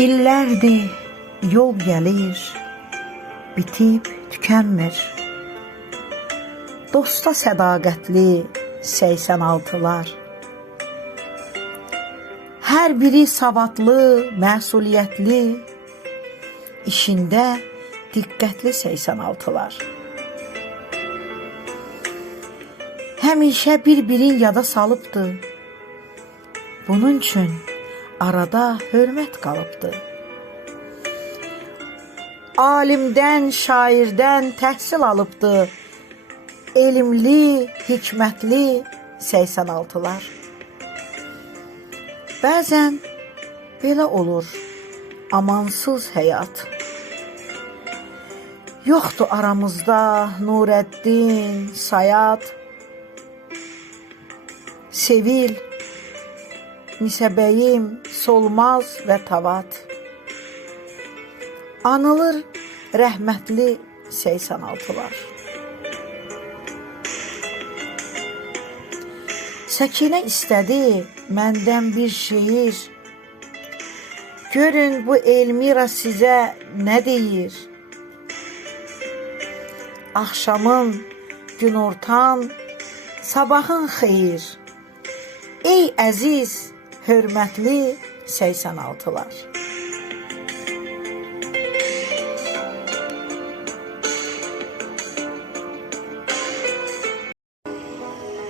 İllərdir yol gəlir, bitib tükənmir. Dosta sədaqətli 86'lar. Hər biri savadlı, məsuliyyətli, işində diqqətli 86'lar. Həmişə bir-birin yada salıbdı. Bunun üçün arada hörmət qalıbdı. Alimdən, şairdən təhsil alıbdı. Elmli, hikmətli 86'lar. Bəzən belə olur amansız həyat. Yoxdur aramızda Nurəddin, Sayad, Sevil, Nisəbəyim, Solmaz və Tavad. Anılır rəhmətli 86'lar. Səkinə istədi məndən bir şeir. Görün bu Elmira sizə nə deyir? Axşamın, günortan, sabahın xeyir. Ey əziz, hörmətli 86'lar.